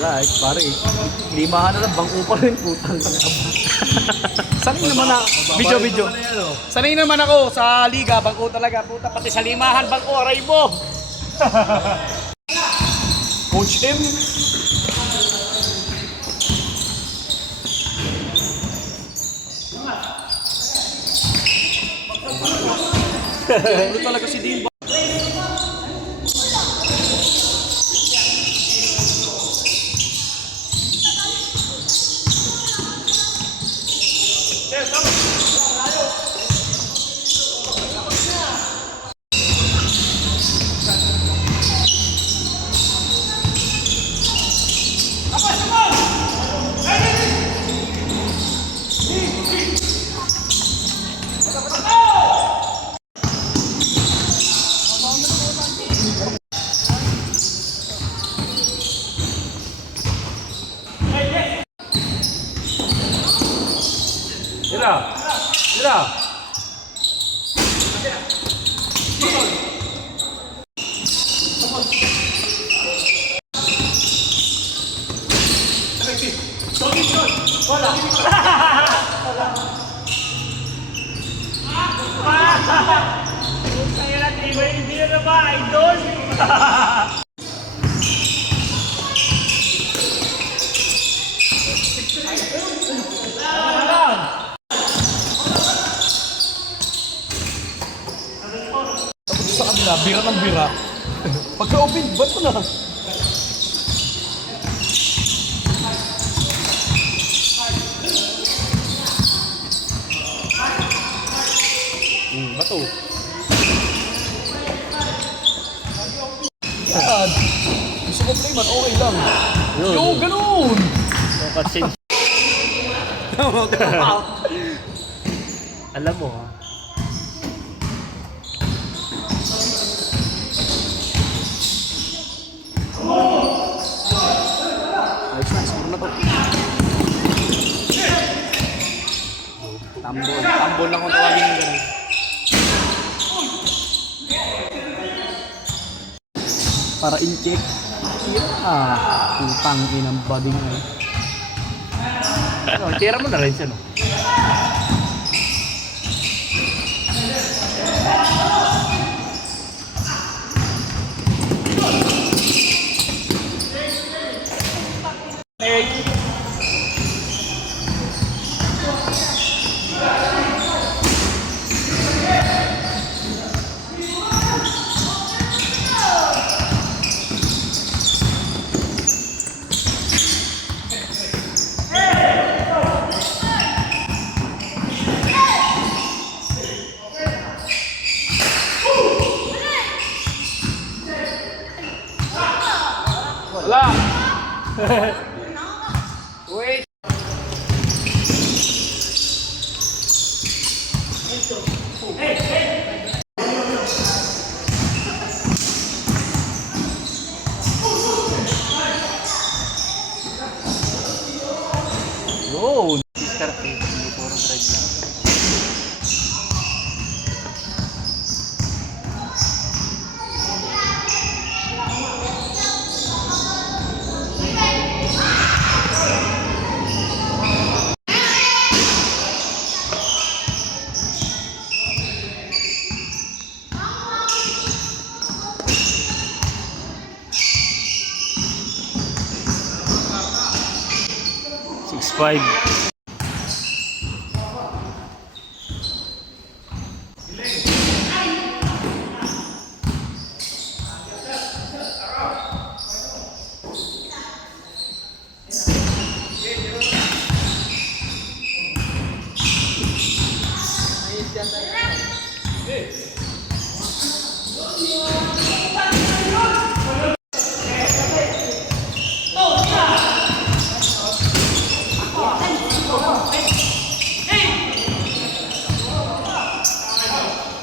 Wala pare. Limahan na lang, bangko pa rin, putang. Sanay naman na, video. Sanay naman ako sa liga, bangko talaga, puta. Pati sa limahan, bangko, aray mo. Coach M. Ano talaga si Dean? Tira. Hindi na ba, idol? Sa kanila, bira ng bira. Pagka-open, ba't mo na? Bato. Yan. Gusto ko play man, okay lang. Yo, ganun! Kasi alam mo ha. Ayos na, siguro na to. Tambol lang kung tawagin yung ganun. Para in-check. Putang inang body nga. Ano, tira mo na rin siya no? Wala! Wait! Yun! Sister face, hindi puro red lang. Five.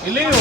Ileo!